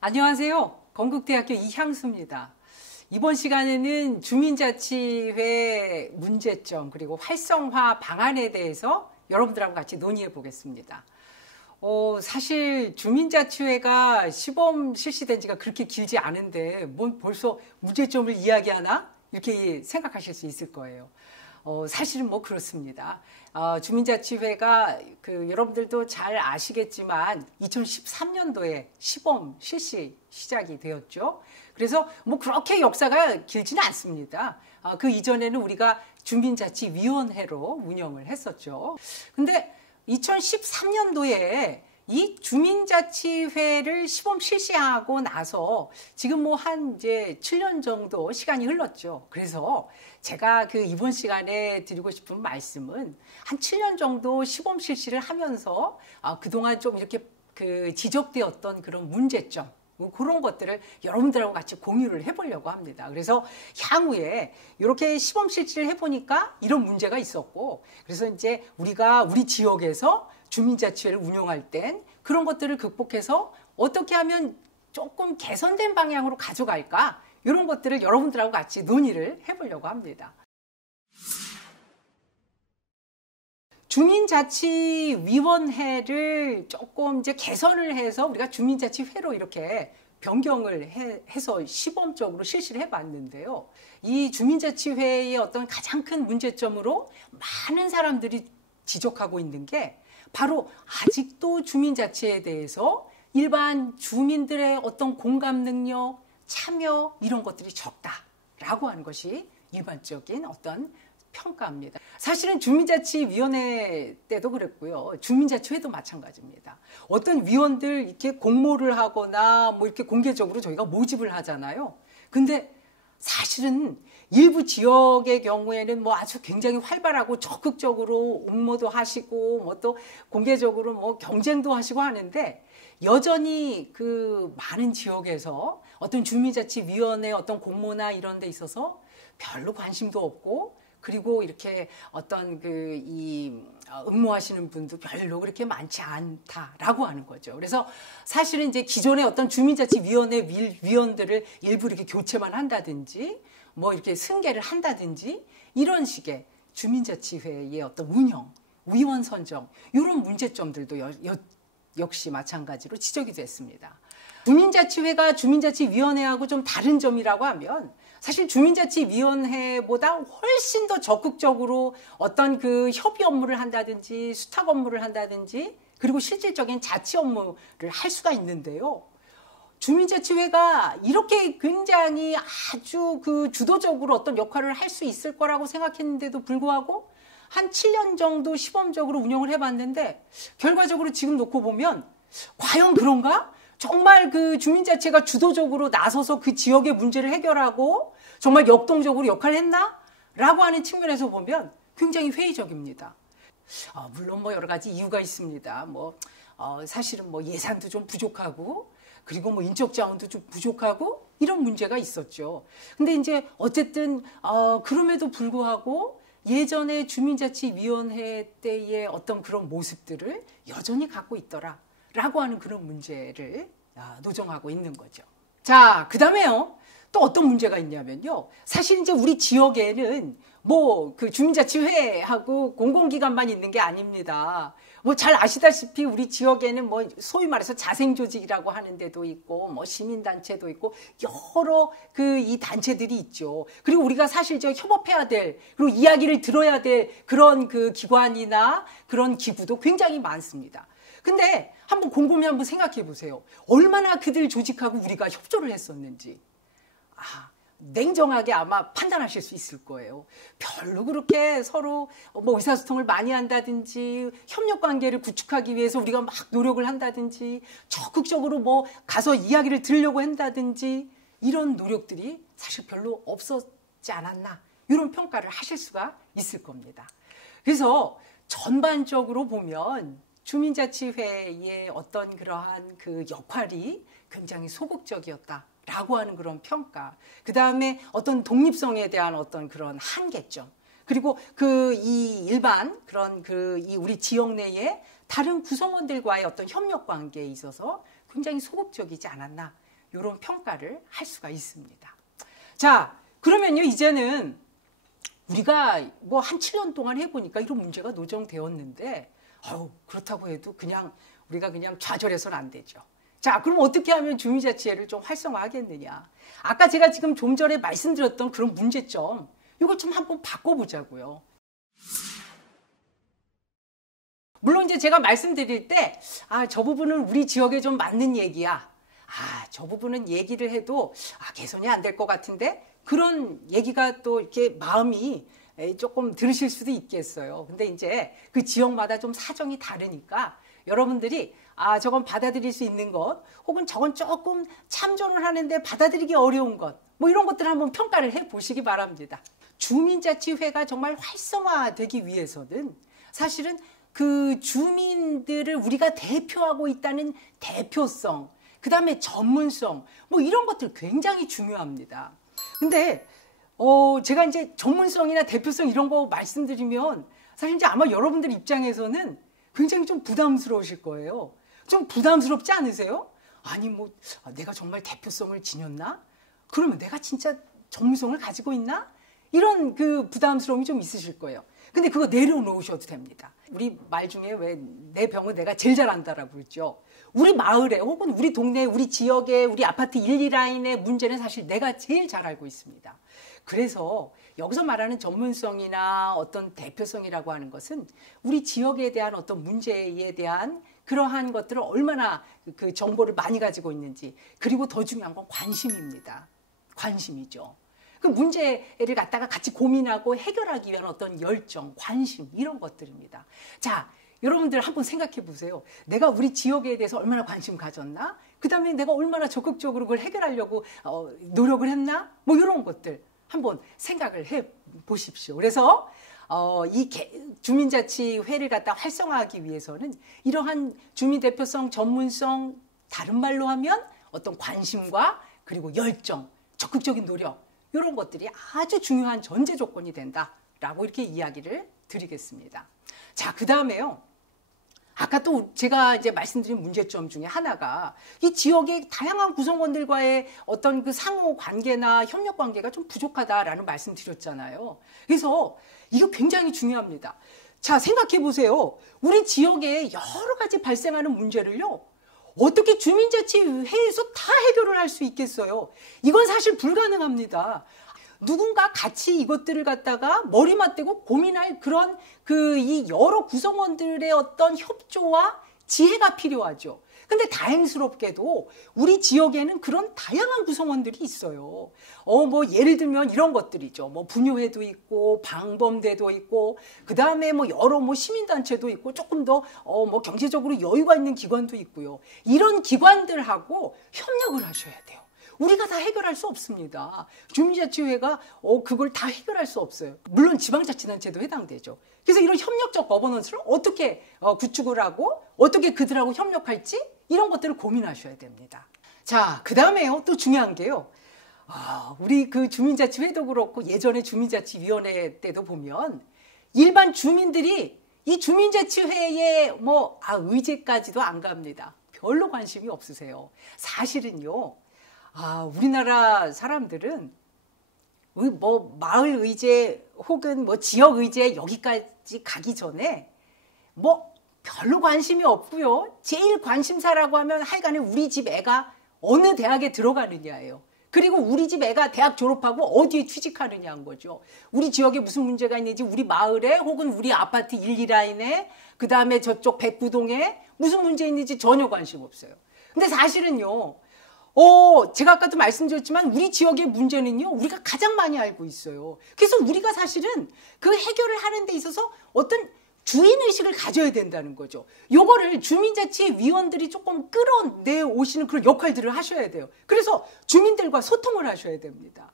안녕하세요. 건국대학교 이향수입니다. 이번 시간에는 주민자치회 문제점 그리고 활성화 방안에 대해서 여러분들하고 같이 논의해 보겠습니다. 사실 주민자치회가 시범 실시된 지가 그렇게 길지 않은데 뭐 벌써 문제점을 이야기하나? 이렇게 생각하실 수 있을 거예요. 사실은 뭐 그렇습니다. 주민자치회가 여러분들도 잘 아시겠지만 2013년도에 시범 실시 시작이 되었죠. 그래서 뭐 그렇게 역사가 길지는 않습니다. 그 이전에는 우리가 주민자치위원회로 운영을 했었죠. 근데 2013년도에 이 주민자치회를 시범 실시하고 나서 지금 뭐 한 이제 7년 정도 시간이 흘렀죠. 그래서 제가 이번 시간에 드리고 싶은 말씀은 한 7년 정도 시범 실시를 하면서 그동안 좀 이렇게 지적되었던 그런 문제점, 뭐 그런 것들을 여러분들하고 같이 공유를 해보려고 합니다. 그래서 향후에 이렇게 시범 실시를 해보니까 이런 문제가 있었고, 그래서 이제 우리가 우리 지역에서 주민자치회를 운영할 땐 그런 것들을 극복해서 어떻게 하면 조금 개선된 방향으로 가져갈까? 이런 것들을 여러분들하고 같이 논의를 해보려고 합니다. 주민자치위원회를 조금 이제 개선을 해서 우리가 주민자치회로 이렇게 변경을 해서 시범적으로 실시를 해봤는데요. 이 주민자치회의 어떤 가장 큰 문제점으로 많은 사람들이 지적하고 있는 게 바로 아직도 주민자치에 대해서 일반 주민들의 어떤 공감 능력, 참여 이런 것들이 적다라고 하는 것이 일반적인 어떤 평가입니다. 사실은 주민자치위원회 때도 그랬고요. 주민자치회도 마찬가지입니다. 어떤 위원들 이렇게 공모를 하거나 뭐 이렇게 공개적으로 저희가 모집을 하잖아요. 근데 사실은 일부 지역의 경우에는 뭐 아주 굉장히 활발하고 적극적으로 응모도 하시고 뭐 또 공개적으로 뭐 경쟁도 하시고 하는데 여전히 많은 지역에서 어떤 주민자치위원회 어떤 공모나 이런 데 있어서 별로 관심도 없고 그리고 이렇게 어떤 응모하시는 분도 별로 그렇게 많지 않다라고 하는 거죠. 그래서 사실은 이제 기존의 어떤 주민자치위원회 위원들을 일부 이렇게 교체만 한다든지 뭐 이렇게 승계를 한다든지 이런 식의 주민자치회의 어떤 운영, 위원 선정 이런 문제점들도 역시 마찬가지로 지적이 됐습니다. 주민자치회가 주민자치위원회하고 좀 다른 점이라고 하면 사실 주민자치위원회보다 훨씬 더 적극적으로 어떤 협의 업무를 한다든지 수탁 업무를 한다든지 그리고 실질적인 자치 업무를 할 수가 있는데요. 주민자치회가 이렇게 굉장히 아주 주도적으로 어떤 역할을 할 수 있을 거라고 생각했는데도 불구하고 한 7년 정도 시범적으로 운영을 해봤는데 결과적으로 지금 놓고 보면 과연 그런가? 정말 주민자치가 주도적으로 나서서 그 지역의 문제를 해결하고 정말 역동적으로 역할을 했나? 라고 하는 측면에서 보면 굉장히 회의적입니다. 물론 뭐 여러 가지 이유가 있습니다. 사실은 뭐 예산도 좀 부족하고 그리고 뭐 인적 자원도 좀 부족하고 이런 문제가 있었죠. 근데 이제 어쨌든 그럼에도 불구하고 예전에 주민자치위원회 때의 어떤 그런 모습들을 여전히 갖고 있더라라고 하는 그런 문제를 노정하고 있는 거죠. 자, 그다음에요. 또 어떤 문제가 있냐면요. 사실 이제 우리 지역에는 뭐 주민자치회하고 공공기관만 있는 게 아닙니다. 뭐 잘 아시다시피 우리 지역에는 뭐 소위 말해서 자생조직이라고 하는 데도 있고 뭐 시민단체도 있고 여러 이 단체들이 있죠. 그리고 우리가 사실 협업해야 될 그리고 이야기를 들어야 될 그런 기관이나 그런 기구도 굉장히 많습니다. 근데 한번 곰곰이 한번 생각해 보세요. 얼마나 그들 조직하고 우리가 협조를 했었는지. 냉정하게 아마 판단하실 수 있을 거예요. 별로 그렇게 서로 뭐 의사소통을 많이 한다든지 협력 관계를 구축하기 위해서 우리가 막 노력을 한다든지 적극적으로 뭐 가서 이야기를 들으려고 한다든지 이런 노력들이 사실 별로 없었지 않았나 이런 평가를 하실 수가 있을 겁니다. 그래서 전반적으로 보면 주민자치회의 어떤 그러한 그 역할이 굉장히 소극적이었다라고 하는 그런 평가, 그 다음에 어떤 독립성에 대한 어떤 그런 한계점, 그리고 그 이 일반 그런 그 이 우리 지역 내에 다른 구성원들과의 어떤 협력 관계에 있어서 굉장히 소극적이지 않았나, 이런 평가를 할 수가 있습니다. 자, 그러면요, 이제는 우리가 뭐 한 7년 동안 해보니까 이런 문제가 노정되었는데, 그렇다고 해도 그냥 우리가 그냥 좌절해서는 안 되죠. 자, 그럼 어떻게 하면 주민자치회를 좀 활성화하겠느냐. 아까 제가 지금 좀 전에 말씀드렸던 그런 문제점, 이걸 좀 한번 바꿔보자고요. 물론 이제 제가 말씀드릴 때, 저 부분은 우리 지역에 좀 맞는 얘기야. 저 부분은 얘기를 해도 개선이 안 될 것 같은데, 그런 얘기가 또 이렇게 마음이 조금 들으실 수도 있겠어요. 근데 이제 그 지역마다 좀 사정이 다르니까 여러분들이 저건 받아들일 수 있는 것, 혹은 저건 조금 참조를 하는데 받아들이기 어려운 것, 뭐 이런 것들을 한번 평가를 해 보시기 바랍니다. 주민자치회가 정말 활성화되기 위해서는 사실은 그 주민들을 우리가 대표하고 있다는 대표성, 그 다음에 전문성, 뭐 이런 것들 굉장히 중요합니다. 근데 제가 이제 전문성이나 대표성 이런 거 말씀드리면 사실 이제 아마 여러분들 입장에서는 굉장히 좀 부담스러우실 거예요. 좀 부담스럽지 않으세요? 아니 뭐 내가 정말 대표성을 지녔나? 그러면 내가 진짜 전문성을 가지고 있나? 이런 그 부담스러움이 좀 있으실 거예요. 근데 그거 내려놓으셔도 됩니다. 우리 말 중에 왜 내 병은 내가 제일 잘한다라고 그랬죠. 우리 마을에 혹은 우리 동네, 우리 지역에, 우리 아파트 1, 2라인의 문제는 사실 내가 제일 잘 알고 있습니다. 그래서 여기서 말하는 전문성이나 어떤 대표성이라고 하는 것은 우리 지역에 대한 어떤 문제에 대한 그러한 것들을 얼마나 그 정보를 많이 가지고 있는지, 그리고 더 중요한 건 관심입니다. 관심이죠. 그 문제를 갖다가 같이 고민하고 해결하기 위한 어떤 열정, 관심, 이런 것들입니다. 자, 여러분들 한번 생각해 보세요. 내가 우리 지역에 대해서 얼마나 관심 가졌나? 그 다음에 내가 얼마나 적극적으로 그걸 해결하려고 노력을 했나? 뭐 이런 것들 한번 생각을 해 보십시오. 그래서 이 주민자치회를 갖다 활성화하기 위해서는 이러한 주민대표성, 전문성, 다른 말로 하면 어떤 관심과 그리고 열정, 적극적인 노력, 이런 것들이 아주 중요한 전제 조건이 된다라고 이렇게 이야기를 드리겠습니다. 자, 그 다음에요. 아까 또 제가 이제 말씀드린 문제점 중에 하나가 이 지역의 다양한 구성원들과의 어떤 그 상호 관계나 협력 관계가 좀 부족하다라는 말씀 드렸잖아요. 그래서 이거 굉장히 중요합니다. 자, 생각해 보세요. 우리 지역에 여러 가지 발생하는 문제를요, 어떻게 주민자치회에서 다 해결을 할 수 있겠어요? 이건 사실 불가능합니다. 누군가 같이 이것들을 갖다가 머리 맞대고 고민할 그런 이 여러 구성원들의 어떤 협조와 지혜가 필요하죠. 근데 다행스럽게도 우리 지역에는 그런 다양한 구성원들이 있어요. 뭐 예를 들면 이런 것들이죠. 뭐 분유회도 있고 방범대도 있고, 그 다음에 뭐 여러 뭐 시민단체도 있고, 조금 더 뭐 경제적으로 여유가 있는 기관도 있고요. 이런 기관들하고 협력을 하셔야 돼요. 우리가 다 해결할 수 없습니다. 주민자치회가 그걸 다 해결할 수 없어요. 물론 지방자치단체도 해당되죠. 그래서 이런 협력적 거버넌스를 어떻게 구축을 하고 어떻게 그들하고 협력할지, 이런 것들을 고민하셔야 됩니다. 자, 그 다음에요. 또 중요한 게요. 우리 그 주민자치회도 그렇고 예전에 주민자치위원회 때도 보면 일반 주민들이 이 주민자치회에 의제까지도 안 갑니다. 별로 관심이 없으세요. 사실은요. 우리나라 사람들은 뭐 마을 의제 혹은 뭐 지역 의제 여기까지 가기 전에 뭐 별로 관심이 없고요. 제일 관심사라고 하면 하여간에 우리 집 애가 어느 대학에 들어가느냐예요. 그리고 우리 집 애가 대학 졸업하고 어디에 취직하느냐인 거죠. 우리 지역에 무슨 문제가 있는지, 우리 마을에 혹은 우리 아파트 1, 2라인에, 그 다음에 저쪽 백구동에 무슨 문제 있는지 전혀 관심 없어요. 근데 사실은요. 제가 아까도 말씀드렸지만 우리 지역의 문제는요, 우리가 가장 많이 알고 있어요. 그래서 우리가 사실은 그 해결을 하는 데 있어서 어떤 주인의식을 가져야 된다는 거죠. 요거를 주민자치위원들이 조금 끌어내 오시는 그런 역할들을 하셔야 돼요. 그래서 주민들과 소통을 하셔야 됩니다.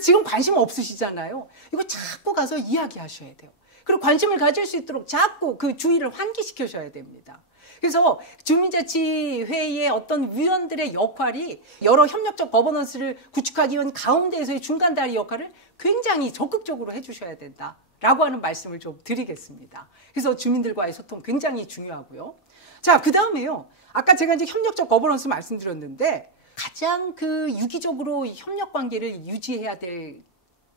지금 관심 없으시잖아요. 이거 자꾸 가서 이야기하셔야 돼요. 그리고 관심을 가질 수 있도록 자꾸 그 주의를 환기시켜줘야 됩니다. 그래서 주민자치회의의 어떤 위원들의 역할이 여러 협력적 거버넌스를 구축하기 위한 가운데에서의 중간다리 역할을 굉장히 적극적으로 해주셔야 된다라고 하는 말씀을 좀 드리겠습니다. 그래서 주민들과의 소통 굉장히 중요하고요. 자, 그 다음에요. 아까 제가 이제 협력적 거버넌스 말씀드렸는데 가장 그 유기적으로 협력 관계를 유지해야 될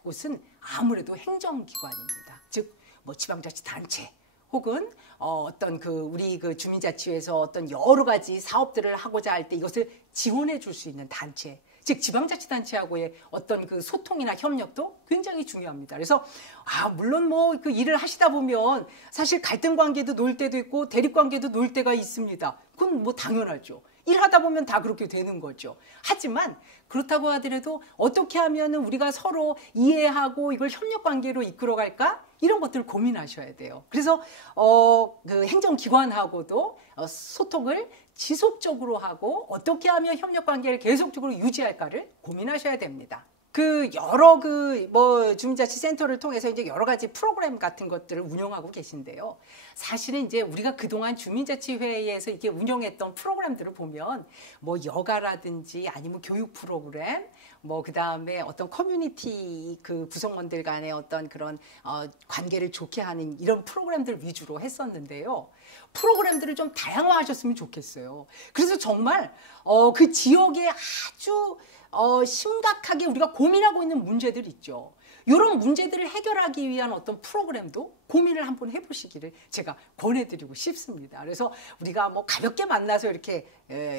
곳은 아무래도 행정기관입니다. 즉, 뭐 지방자치단체 혹은 어떤 그 우리 그 주민자치회에서 어떤 여러 가지 사업들을 하고자 할 때 이것을 지원해 줄 수 있는 단체, 즉 지방자치단체하고의 어떤 그 소통이나 협력도 굉장히 중요합니다. 그래서 물론 뭐 그 일을 하시다 보면 사실 갈등 관계도 놓을 때도 있고 대립 관계도 놓을 때가 있습니다. 그건 뭐 당연하죠. 일하다 보면 다 그렇게 되는 거죠. 하지만 그렇다고 하더라도 어떻게 하면 우리가 서로 이해하고 이걸 협력 관계로 이끌어갈까? 이런 것들을 고민하셔야 돼요. 그래서 그 행정기관하고도 소통을 지속적으로 하고 어떻게 하면 협력 관계를 계속적으로 유지할까를 고민하셔야 됩니다. 그 여러 그 뭐 주민자치센터를 통해서 이제 여러 가지 프로그램 같은 것들을 운영하고 계신데요. 사실은 이제 우리가 그동안 주민자치회의에서 이렇게 운영했던 프로그램들을 보면 뭐 여가라든지 아니면 교육 프로그램, 뭐 그다음에 어떤 커뮤니티 그 구성원들 간의 어떤 그런 관계를 좋게 하는 이런 프로그램들 위주로 했었는데요. 프로그램들을 좀 다양화하셨으면 좋겠어요. 그래서 정말 그 지역에 아주 심각하게 우리가 고민하고 있는 문제들 있죠. 이런 문제들을 해결하기 위한 어떤 프로그램도 고민을 한번 해보시기를 제가 권해드리고 싶습니다. 그래서 우리가 뭐 가볍게 만나서 이렇게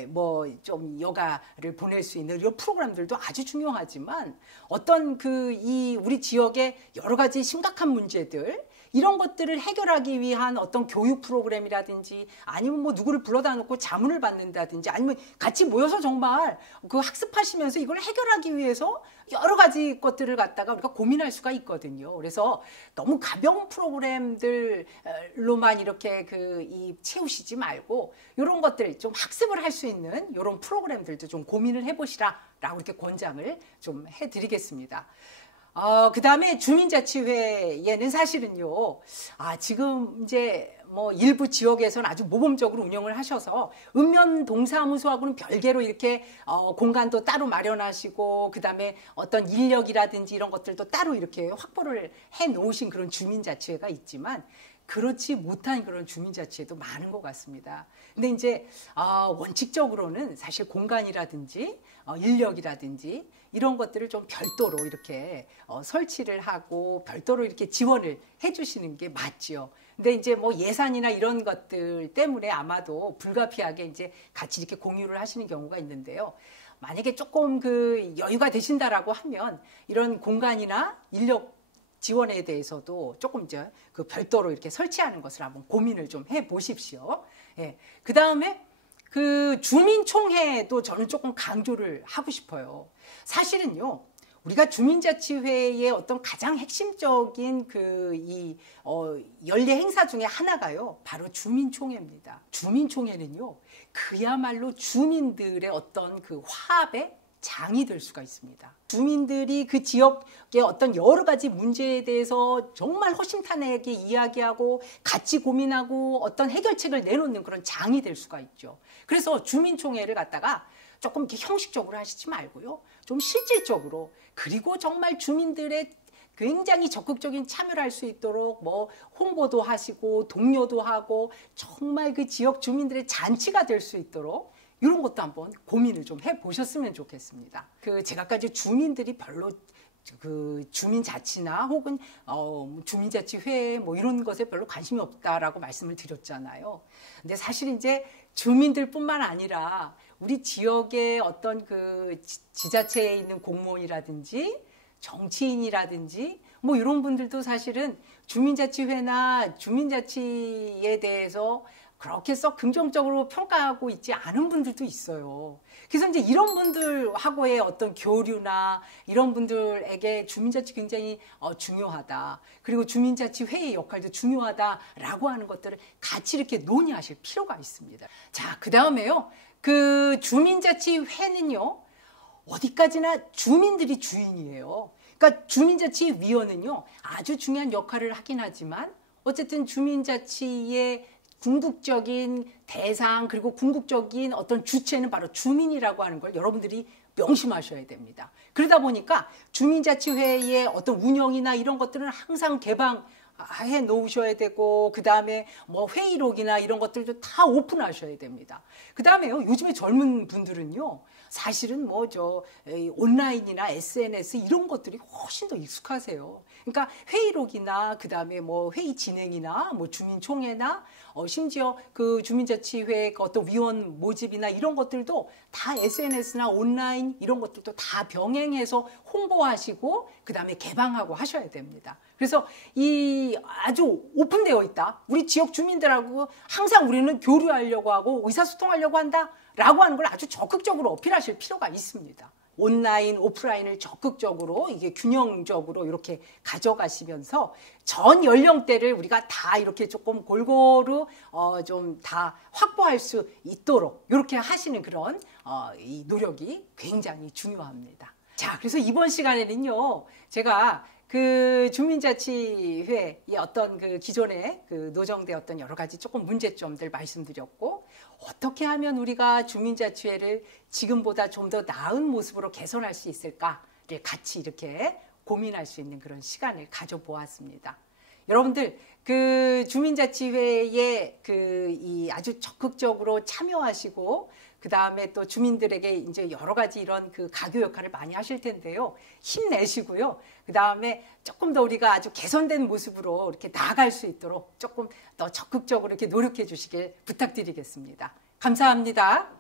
뭐 좀 여가를 보낼 수 있는 이런 프로그램들도 아주 중요하지만 어떤 그 이 우리 지역의 여러 가지 심각한 문제들 이런 것들을 해결하기 위한 어떤 교육 프로그램이라든지 아니면 뭐 누구를 불러다 놓고 자문을 받는다든지 아니면 같이 모여서 정말 그 학습하시면서 이걸 해결하기 위해서 여러 가지 것들을 갖다가 우리가 고민할 수가 있거든요. 그래서 너무 가벼운 프로그램들로만 이렇게 채우시지 말고 이런 것들 좀 학습을 할 수 있는 이런 프로그램들도 좀 고민을 해보시라라고 이렇게 권장을 좀 해드리겠습니다. 그 다음에 주민자치회에는 사실은요, 지금 이제 뭐 일부 지역에서는 아주 모범적으로 운영을 하셔서 읍면동사무소하고는 별개로 이렇게 공간도 따로 마련하시고 그 다음에 어떤 인력이라든지 이런 것들도 따로 이렇게 확보를 해 놓으신 그런 주민자치회가 있지만 그렇지 못한 그런 주민자치회도 많은 것 같습니다. 근데 이제 원칙적으로는 사실 공간이라든지 인력이라든지 이런 것들을 좀 별도로 이렇게 설치를 하고 별도로 이렇게 지원을 해주시는 게 맞죠. 근데 이제 뭐 예산이나 이런 것들 때문에 아마도 불가피하게 이제 같이 이렇게 공유를 하시는 경우가 있는데요. 만약에 조금 그 여유가 되신다라고 하면 이런 공간이나 인력 지원에 대해서도 조금 이제 그 별도로 이렇게 설치하는 것을 한번 고민을 좀 해 보십시오. 예. 그 다음에 그 주민총회도 저는 조금 강조를 하고 싶어요. 사실은요, 우리가 주민자치회의 어떤 가장 핵심적인 연례 행사 중에 하나가요, 바로 주민총회입니다. 주민총회는요, 그야말로 주민들의 어떤 그 화합의 장이 될 수가 있습니다. 주민들이 그 지역의 어떤 여러 가지 문제에 대해서 정말 허심탄회하게 이야기하고 같이 고민하고 어떤 해결책을 내놓는 그런 장이 될 수가 있죠. 그래서 주민총회를 갖다가 조금 이렇게 형식적으로 하시지 말고요. 좀 실질적으로 그리고 정말 주민들의 굉장히 적극적인 참여를 할 수 있도록 뭐 홍보도 하시고 독려도 하고 정말 그 지역 주민들의 잔치가 될 수 있도록 이런 것도 한번 고민을 좀 해보셨으면 좋겠습니다. 제가 아까 이제 주민들이 별로 그 주민자치나 혹은 주민자치회 뭐 이런 것에 별로 관심이 없다라고 말씀을 드렸잖아요. 근데 사실 이제 주민들뿐만 아니라 우리 지역의 어떤 그 지자체에 있는 공무원이라든지 정치인이라든지 뭐 이런 분들도 사실은 주민자치회나 주민자치에 대해서 그렇게 썩 긍정적으로 평가하고 있지 않은 분들도 있어요. 그래서 이제 이런 분들하고의 어떤 교류나 이런 분들에게 주민자치 굉장히 중요하다. 그리고 주민자치회의 역할도 중요하다라고 하는 것들을 같이 이렇게 논의하실 필요가 있습니다. 자, 그 다음에요. 그 주민자치회는요, 어디까지나 주민들이 주인이에요. 그러니까 주민자치위원회는요 아주 중요한 역할을 하긴 하지만 어쨌든 주민자치의 궁극적인 대상 그리고 궁극적인 어떤 주체는 바로 주민이라고 하는 걸 여러분들이 명심하셔야 됩니다. 그러다 보니까 주민자치회의 어떤 운영이나 이런 것들은 항상 개방해 놓으셔야 되고, 그 다음에 뭐 회의록이나 이런 것들도 다 오픈하셔야 됩니다. 그 다음에요, 요즘에 젊은 분들은요, 사실은 뭐 온라인이나 SNS 이런 것들이 훨씬 더 익숙하세요. 그러니까 회의록이나 그 다음에 뭐 회의 진행이나 뭐 주민총회나 심지어 그 주민자치회 그 어떤 위원 모집이나 이런 것들도 다 SNS나 온라인 이런 것들도 다 병행해서 홍보하시고 그 다음에 개방하고 하셔야 됩니다. 그래서 이 아주 오픈되어 있다. 우리 지역 주민들하고 항상 우리는 교류하려고 하고 의사소통하려고 한다라고 하는 걸 아주 적극적으로 어필하실 필요가 있습니다. 온라인, 오프라인을 적극적으로 이게 균형적으로 이렇게 가져가시면서 전 연령대를 우리가 다 이렇게 조금 골고루 좀 다 확보할 수 있도록 이렇게 하시는 그런 이 노력이 굉장히 중요합니다. 자, 그래서 이번 시간에는요, 제가 그 주민자치회의 어떤 그 기존에 그 노정되었던 여러 가지 조금 문제점들 말씀드렸고, 어떻게 하면 우리가 주민자치회를 지금보다 좀 더 나은 모습으로 개선할 수 있을까를 같이 이렇게 고민할 수 있는 그런 시간을 가져보았습니다. 여러분들 그 주민자치회에 이 아주 적극적으로 참여하시고 그 다음에 또 주민들에게 이제 여러 가지 이런 그 가교 역할을 많이 하실 텐데요. 힘내시고요. 그 다음에 조금 더 우리가 아주 개선된 모습으로 이렇게 나아갈 수 있도록 조금 더 적극적으로 이렇게 노력해 주시길 부탁드리겠습니다. 감사합니다.